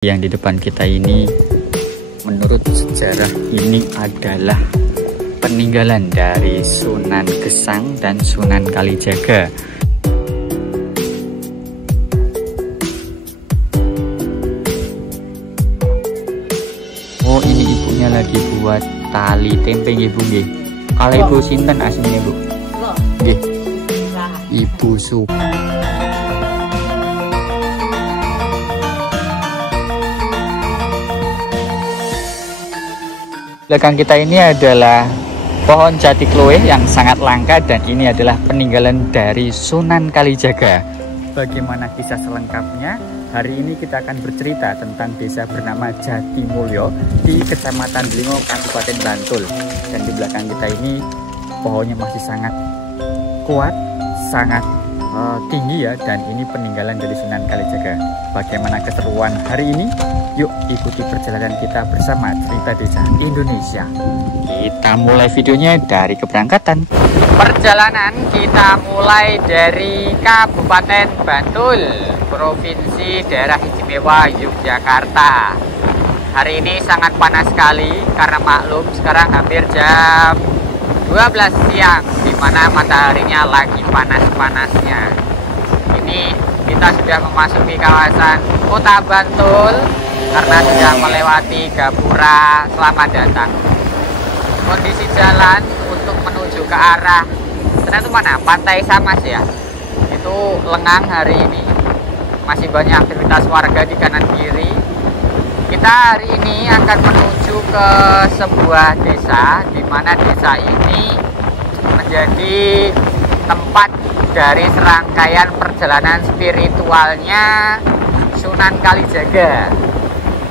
Yang di depan kita ini, menurut sejarah ini adalah peninggalan dari Sunan Gesang dan Sunan Kalijaga. Oh, ini ibunya lagi buat tali tempe nggih, Bu nggih. Kalau ibu sinten aslinya, Bu? Nggih. Ibu Sup. Belakang kita ini adalah pohon jati kloe yang sangat langka, dan ini adalah peninggalan dari Sunan Kalijaga. Bagaimana kisah selengkapnya? Hari ini kita akan bercerita tentang desa bernama Jatimulyo di Kecamatan Blingo, Kabupaten Bantul. Dan di belakang kita ini pohonnya masih sangat kuat, sangat tinggi ya, dan ini peninggalan dari Sunan Kalijaga. Bagaimana keseruan hari ini? Yuk ikuti perjalanan kita bersama Cerita Desa Indonesia. Kita mulai videonya dari keberangkatan. Perjalanan kita mulai dari Kabupaten Bantul, Provinsi Daerah Istimewa Yogyakarta. Hari ini sangat panas sekali karena maklum sekarang hampir jam 12 siang, dimana mataharinya lagi panas-panasnya. Ini kita sudah memasuki kawasan Kota Bantul karena sudah melewati Gapura. Selamat datang. Kondisi jalan untuk menuju ke arah itu mana? Pantai Samas ya. Itu lengang hari ini. Masih banyak aktivitas warga di kanan kiri. Kita hari ini akan menuju ke sebuah desa, di mana desa ini menjadi tempat dari serangkaian perjalanan spiritualnya Sunan Kalijaga.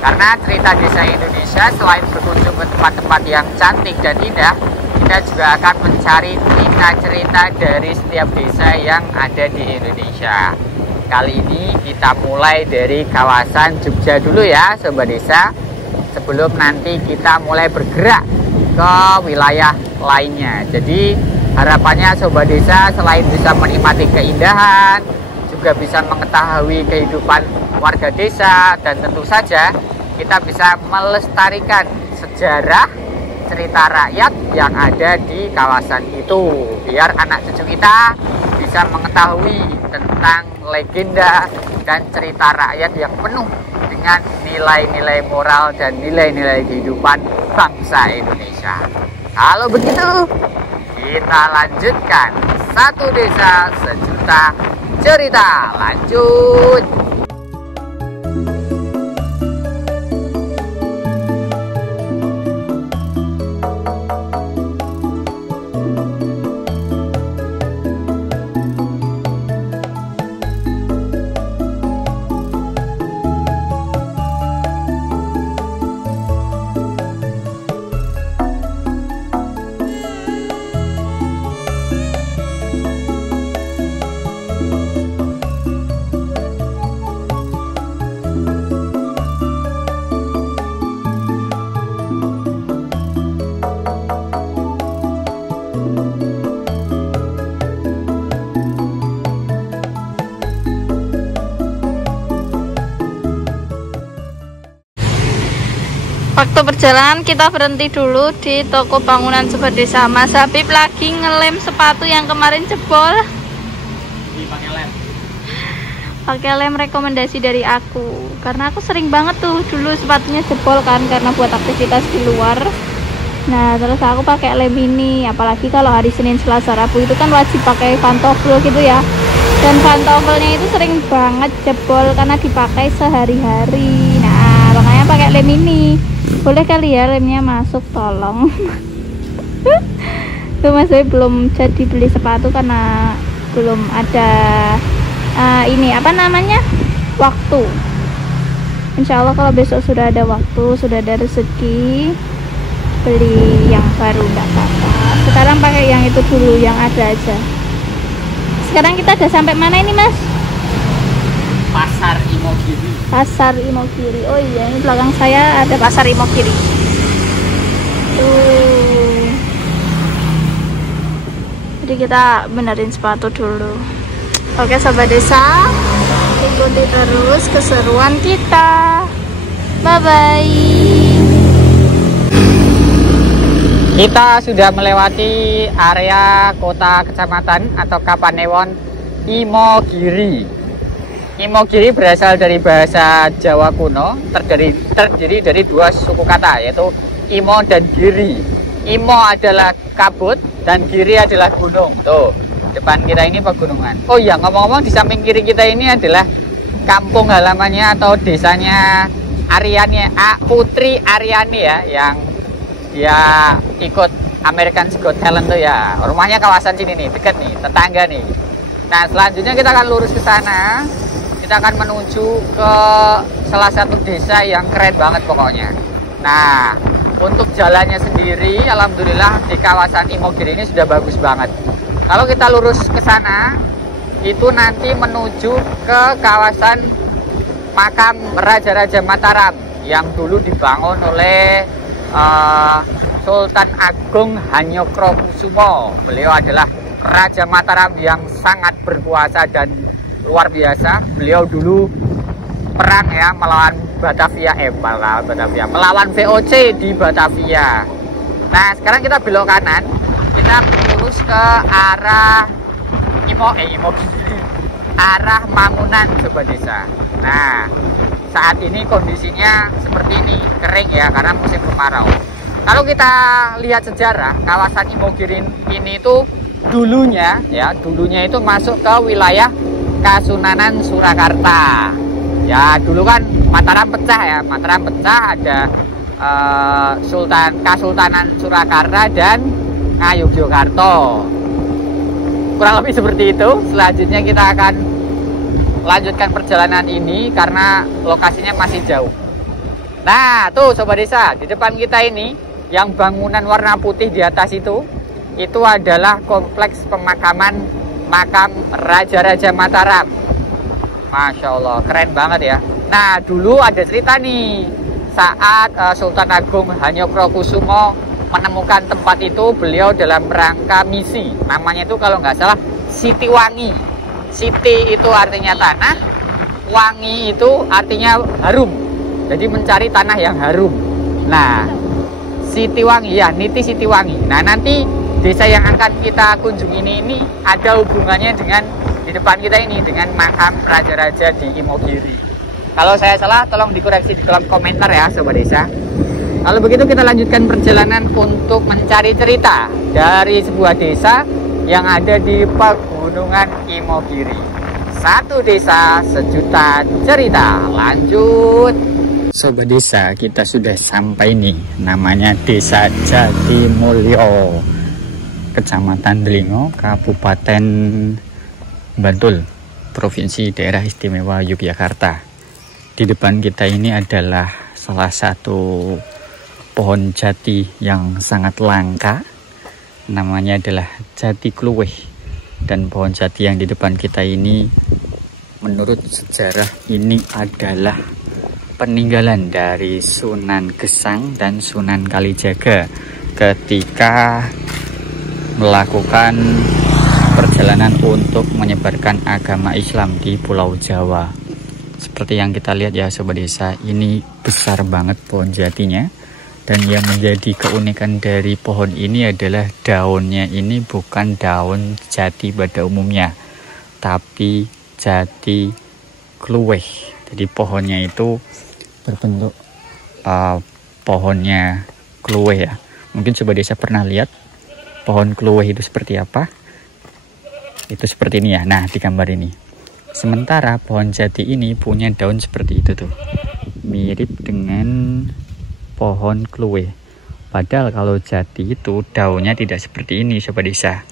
Karena cerita desa Indonesia selain berkunjung ke tempat-tempat yang cantik dan indah, kita juga akan mencari cerita-cerita dari setiap desa yang ada di Indonesia. Kali ini kita mulai dari kawasan Jogja dulu ya Sobat Desa, sebelum nanti kita mulai bergerak ke wilayah lainnya. Jadi harapannya Sobat Desa selain bisa menikmati keindahan, juga bisa mengetahui kehidupan warga desa, dan tentu saja kita bisa melestarikan sejarah cerita rakyat yang ada di kawasan itu, biar anak cucu kita bisa mengetahui tentang legenda dan cerita rakyat yang penuh dengan nilai-nilai moral dan nilai-nilai kehidupan bangsa Indonesia. Kalau begitu, kita lanjutkan Satu Desa Sejuta Cerita. Lanjut. Waktu perjalanan kita berhenti dulu di toko bangunan Sobat Desa. Mas Habib lagi ngelem sepatu yang kemarin jebol. Pakai lem rekomendasi dari aku, karena aku sering banget tuh dulu sepatunya jebol kan, karena buat aktivitas di luar. Nah terus aku pakai lem ini, apalagi kalau hari Senin, Selasa, Rabu itu kan wajib pakai pantofel gitu ya. Dan pantofelnya itu sering banget jebol karena dipakai sehari-hari. Nah makanya pakai lem ini. Boleh kali ya lemnya masuk, tolong. Tuh Mas Boy belum jadi beli sepatu karena belum ada ini apa namanya, waktu. Insya Allah kalau besok sudah ada waktu, sudah ada rezeki, beli yang baru enggak apa-apa. Sekarang pakai yang itu dulu, yang ada aja. Sekarang kita udah sampai mana ini Mas? Pasar Imogiri. Pasar Imogiri. Oh iya, ini belakang saya ada Pasar Imogiri. Jadi kita benerin sepatu dulu. Oke Sobat Desa, ikuti terus keseruan kita. Bye-bye. Kita sudah melewati area kota kecamatan atau Kapanewon Imogiri. Imogiri berasal dari bahasa Jawa kuno, terdiri dari dua suku kata, yaitu Imo dan Giri. Imo adalah kabut dan Giri adalah gunung. Tuh, depan kita ini pegunungan. Oh iya, ngomong-ngomong, di samping kiri kita ini adalah kampung halamannya atau desanya Aryani, Putri Aryani ya, yang dia ikut American Got Talent tuh ya. Rumahnya kawasan sini nih, dekat nih, tetangga nih. Nah, selanjutnya kita akan lurus ke sana. Kita akan menuju ke salah satu desa yang keren banget pokoknya. Nah, untuk jalannya sendiri, alhamdulillah di kawasan Imogiri ini sudah bagus banget. Kalau kita lurus ke sana, itu nanti menuju ke kawasan makam Raja-Raja Mataram yang dulu dibangun oleh Sultan Agung Hanyokrokusumo. Beliau adalah Raja Mataram yang sangat berkuasa dan luar biasa. Beliau dulu perang ya melawan melawan VOC di Batavia. Nah, sekarang kita belok kanan, kita lurus ke arah arah Mangunan Sobat Desa. Nah, saat ini kondisinya seperti ini, kering ya karena musim kemarau. Kalau kita lihat sejarah, kawasan Imogiri ini itu dulunya itu masuk ke wilayah Kasunanan Surakarta. Ya, dulu kan Mataram pecah ada Kasultanan Surakarta dan Ngayogyakarta. Kurang lebih seperti itu. Selanjutnya kita akan lanjutkan perjalanan ini karena lokasinya masih jauh. Nah, tuh Sobat Desa, di depan kita ini yang bangunan warna putih di atas itu adalah kompleks pemakaman makam Raja-Raja Mataram. Masya Allah, keren banget ya. Nah, dulu ada cerita nih, saat Sultan Agung Hanyokrokusumo menemukan tempat itu, beliau dalam rangka misi. Namanya itu kalau nggak salah Sitiwangi. Siti itu artinya tanah, wangi itu artinya harum. Jadi mencari tanah yang harum. Nah, Sitiwangi ya, Niti Sitiwangi. Nah, nanti desa yang akan kita kunjungi ini ada hubungannya dengan di depan kita ini, dengan makam raja-raja di Imogiri. Kalau saya salah, tolong dikoreksi di kolom komentar ya Sobat Desa. Kalau begitu kita lanjutkan perjalanan untuk mencari cerita dari sebuah desa yang ada di Pegunungan Imogiri. Satu desa, sejuta cerita. Lanjut. Sobat Desa, kita sudah sampai nih. Namanya Desa Jatimulyo, Kecamatan Delingo, Kabupaten Bantul, Provinsi Daerah Istimewa Yogyakarta. Di depan kita ini adalah salah satu pohon jati yang sangat langka. Namanya adalah jati kluweh. Dan pohon jati yang di depan kita ini, menurut sejarah ini adalah peninggalan dari Sunan Gesang dan Sunan Kalijaga ketika melakukan perjalanan untuk menyebarkan agama Islam di Pulau Jawa. Seperti yang kita lihat ya Sobat Desa, ini besar banget pohon jatinya. Dan yang menjadi keunikan dari pohon ini adalah daunnya ini bukan daun jati pada umumnya, tapi jati kluweh. Jadi pohonnya itu berbentuk pohonnya kluweh ya. Mungkin Sobat Desa pernah lihat pohon kluweh itu seperti apa. Itu seperti ini ya. Nah, di gambar ini. Sementara pohon jati ini punya daun seperti itu tuh. Mirip dengan pohon kluweh. Padahal kalau jati itu daunnya tidak seperti ini Sobat Desa.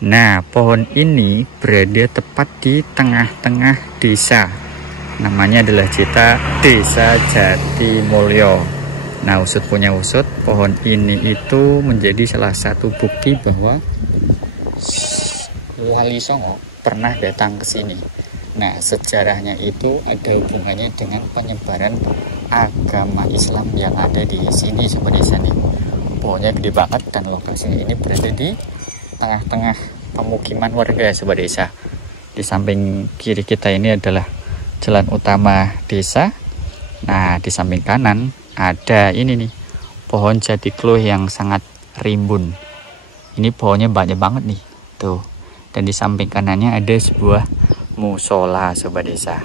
Nah, pohon ini berada tepat di tengah-tengah desa. Namanya adalah Desa Jatimulyo. Nah, usut punya usut, pohon ini itu menjadi salah satu bukti bahwa Wali Songo pernah datang ke sini. Nah, sejarahnya itu ada hubungannya dengan penyebaran agama Islam yang ada di sini Sobat Desa nih. Pohonnya gede banget dan lokasinya ini berada di tengah-tengah pemukiman warga Sobat Desa. Di samping kiri kita ini adalah jalan utama desa Nah, di samping kanan ada ini nih, pohon jati kluwih yang sangat rimbun. Ini pohonnya banyak banget nih, tuh. Dan di samping kanannya ada sebuah musola, sobat desa.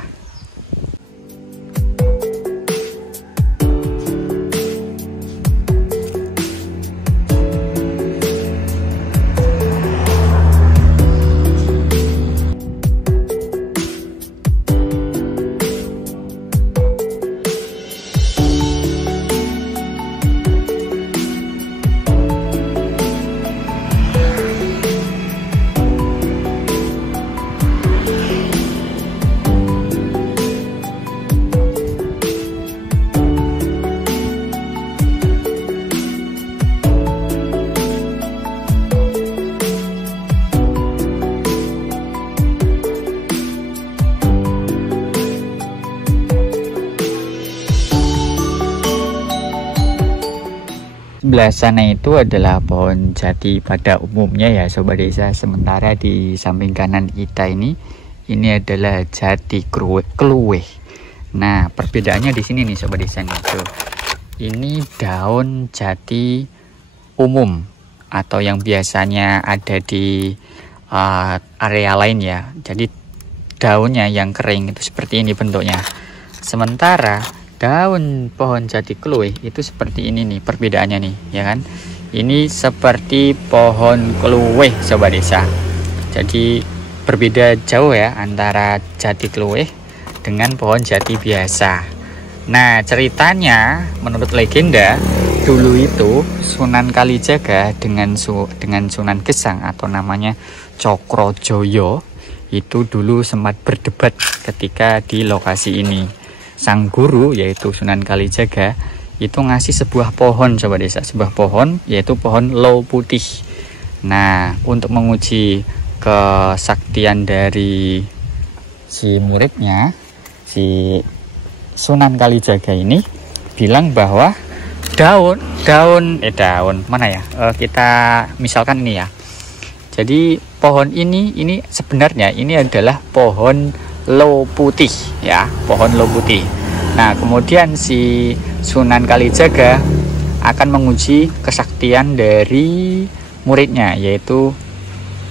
Sebelah sana itu adalah pohon jati pada umumnya ya sobat desa. Sementara di samping kanan kita ini adalah jati kluwih. Nah, perbedaannya di sini nih sobat desa nih. Tuh. Ini daun jati umum atau yang biasanya ada di area lain ya. Jadi daunnya yang kering itu seperti ini bentuknya. Sementara daun pohon jati kluwih itu seperti ini nih perbedaannya nih, ya kan? Ini seperti pohon kluwih sobat desa. Jadi berbeda jauh ya antara jati kluwih dengan pohon jati biasa. Nah, ceritanya menurut legenda dulu itu Sunan Kalijaga dengan Sunan Gesang atau namanya Cokrojoyo itu dulu sempat berdebat ketika di lokasi ini. Sang guru yaitu Sunan Kalijaga itu ngasih sebuah pohon sobat desa, sebuah pohon yaitu pohon lo putih. Nah, untuk menguji kesaktian dari si muridnya, si Sunan Kalijaga ini bilang bahwa daun mana ya, kita misalkan ini ya. Jadi pohon ini sebenarnya ini adalah pohon lo putih ya, pohon lo putih. Nah, kemudian si Sunan Kalijaga akan menguji kesaktian dari muridnya, yaitu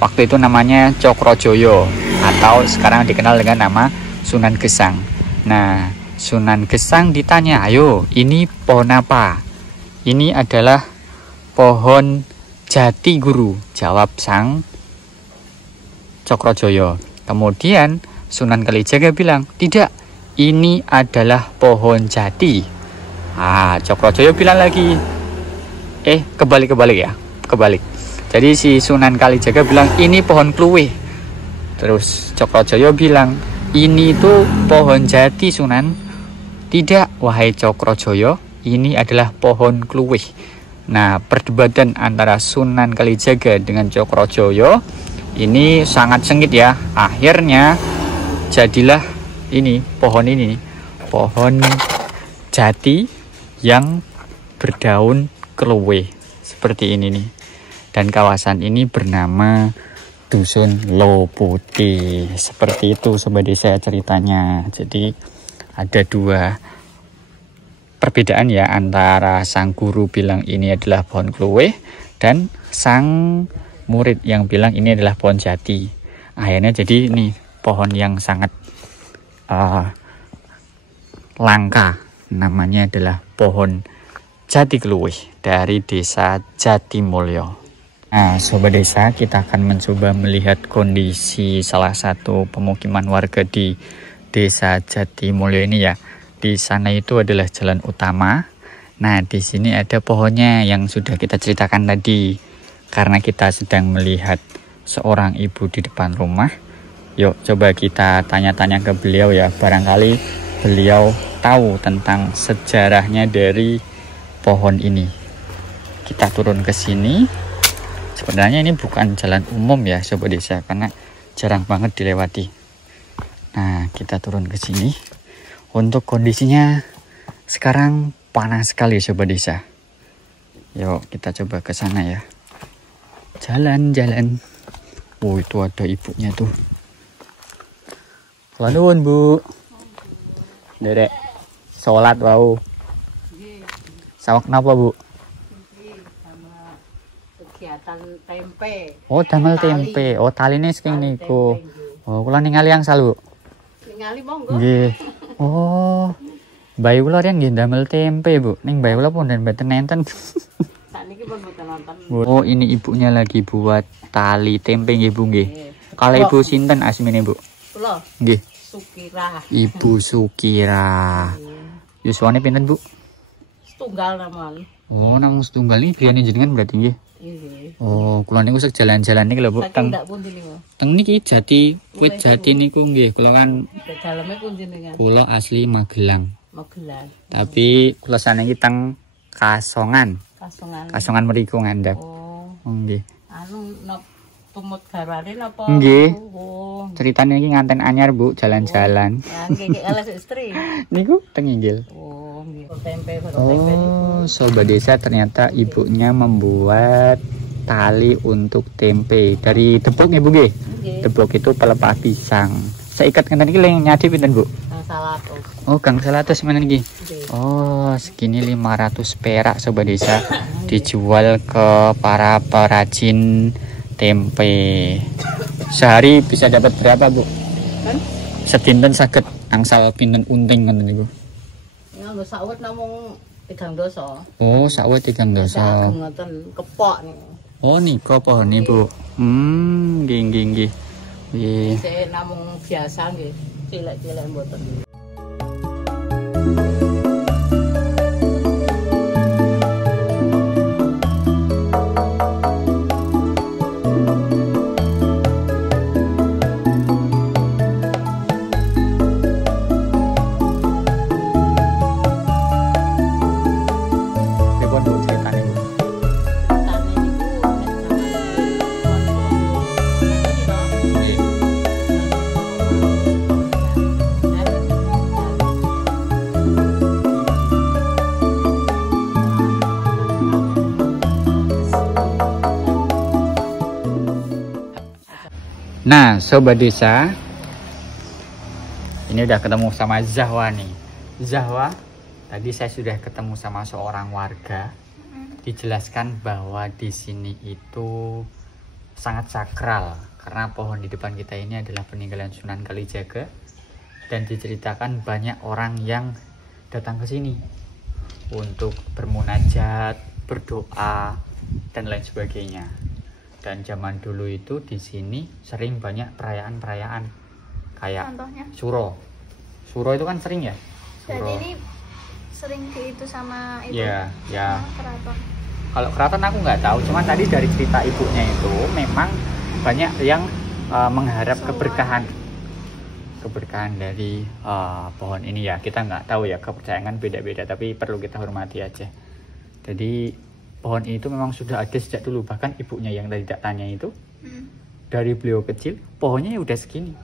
waktu itu namanya Cokrojoyo atau sekarang dikenal dengan nama Sunan Gesang. Nah, Sunan Gesang ditanya, ayo ini pohon apa? Ini adalah pohon jati guru, jawab sang Cokrojoyo. Kemudian Sunan Kalijaga bilang, tidak, ini adalah pohon jati. Cokrojoyo bilang lagi, kebalik ya, kebalik. Jadi si Sunan Kalijaga bilang, ini pohon kluwih. Terus Cokrojoyo bilang, ini tuh pohon jati Sunan. Tidak, wahai Cokrojoyo, ini adalah pohon kluwih. Nah, perdebatan antara Sunan Kalijaga dengan Cokrojoyo ini sangat sengit ya. Akhirnya jadilah pohon jati yang berdaun kluwih seperti ini nih. Dan kawasan ini bernama Dusun Lo Putih. Seperti itu sobat desa ceritanya. Jadi ada dua perbedaan ya antara sang guru bilang ini adalah pohon kluwih dan sang murid yang bilang ini adalah pohon jati. Akhirnya jadi ini pohon yang sangat langka, namanya adalah pohon jati kluwih dari desa Jatimulyo. Nah, sobat desa, kita akan mencoba melihat kondisi salah satu pemukiman warga di desa Jatimulyo ini ya. Di sana itu adalah jalan utama. Nah, di sini ada pohonnya yang sudah kita ceritakan tadi. Karena kita sedang melihat seorang ibu di depan rumah, yuk coba kita tanya-tanya ke beliau ya. Barangkali beliau tahu tentang sejarahnya dari pohon ini. Kita turun ke sini. Sebenarnya ini bukan jalan umum ya sobat desa, karena jarang banget dilewati. Nah, kita turun ke sini. Untuk kondisinya sekarang panas sekali sobat desa. Yuk kita coba ke sana ya. Jalan-jalan. Oh, itu ada ibunya tuh. Nuwun Bu. Derek. Sholat wau. Sawak napa, Bu? Sama kegiatan tempe. Oh, damel tempe. Oh, taline saking niku. Oh, kula ningali yang salu. Ningali monggo. Nggih. Oh. Bayi kula riyen nggih damel tempe, Bu. Ning bayi kula pun mboten nenten. Sakniki pun mboten nonton. Oh, ini ibunya lagi buat tali tempe nggih, Bu nggih. Kalau Ibu sinten asmine, Bu? Kula Nggih. Sukira. Ibu Sukira. Yuswane pinten, Bu? Setunggal namun. Oh, namung setunggal iki griyane jenengan berarti nggih. Iya. Oh, kula niku sek jalan-jalan niki lho, Bu. Saking ndak pundi niku. Teng niki Jati, wit Jati niku nggih. Kula kan Daleme pundi niku. kula asli Magelang. Magelang. Tapi kula saniki teng Kasongan. Kasongan. Kasongan mriku ngandhap. Oh. Oh, nggih. Anu nop tumut garwane napa? Nggih. Oh. Ceritanya iki nganten anyar, Bu, jalan-jalan. Nah, nggih alas istri. Niku teng inggil. Oh, nggih. Tempe baru tempe niku. Oh, sobat desa ternyata ibunya membuat tali untuk tempe dari tepung ya, Bu nggih. Nggih. Tepung itu pelepah pisang. Seikat ngenten iki leng nyadi pinten, Bu? Nah, salah tuh. Oh, Kang 100 menen iki. Nggih. Oh, segini 500 perak sobat desa dijual ke para perajin tempe. Sehari bisa dapat berapa, Bu? Kan? Sedinten saged angsal pinten unting ngoten niku. Nganggo sawet namung 3 dosa. Oh, sawet 3 dosa. Ngoten kepok niku. Oh, nika pohone, Bu. Nggih nggih nggih. Nggih. Sik namung biasa nggih. Cilik-cilik mboten. Pripun, Bu, ceritane, Bu? Tane niku nek zaman Nggih. Nah, sobat desa, ini udah ketemu sama Zahwa nih. Zahwa, tadi saya sudah ketemu sama seorang warga. Dijelaskan bahwa di sini itu sangat sakral karena pohon di depan kita ini adalah peninggalan Sunan Kalijaga, dan diceritakan banyak orang yang datang ke sini untuk bermunajat, berdoa, dan lain sebagainya. Dan zaman dulu itu di sini sering banyak perayaan-perayaan kayak Contohnya? Suro. Suro itu kan sering ya? Jadi Suro. ini sering itu sama itu. Iya, ya. Keraton. Kalau keraton aku nggak tahu, cuman tadi dari cerita ibunya itu memang banyak yang mengharap keberkahan dari pohon ini ya. Kita nggak tahu ya, kepercayaan beda-beda, tapi perlu kita hormati aja. Jadi pohon itu memang sudah ada sejak dulu, bahkan ibunya yang tadi tak tanya itu dari beliau kecil pohonnya ya udah segini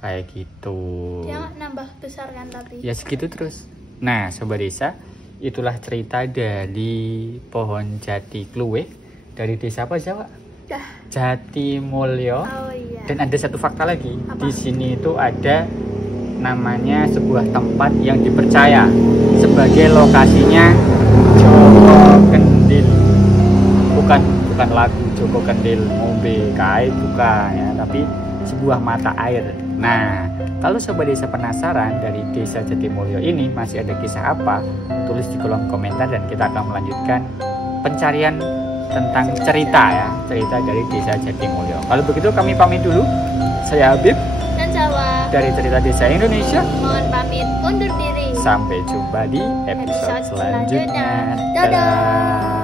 kayak gitu. Dia nambah besar kan tapi. Ya segitu terus. Nah, sobat desa, itulah cerita dari pohon jati kluwe dari desa apa Jawa? Jatimulyo. Oh iya. Dan ada satu fakta lagi. Apa? Di sini itu ada namanya sebuah tempat yang dipercaya sebagai lokasinya Joko Kendil. Bukan lagu Joko Kendil ngombe kae bukan ya, tapi sebuah mata air. Nah, kalau sobat desa penasaran dari desa Jatimulyo ini masih ada kisah apa, tulis di kolom komentar dan kita akan melanjutkan pencarian tentang cerita dari desa Jatimulyo. Kalau begitu kami pamit dulu. Saya Habib Dan Jawa. dari Cerita Desa Indonesia. Mohon pamit undur diri. Sampai jumpa di episode selanjutnya. Dadah.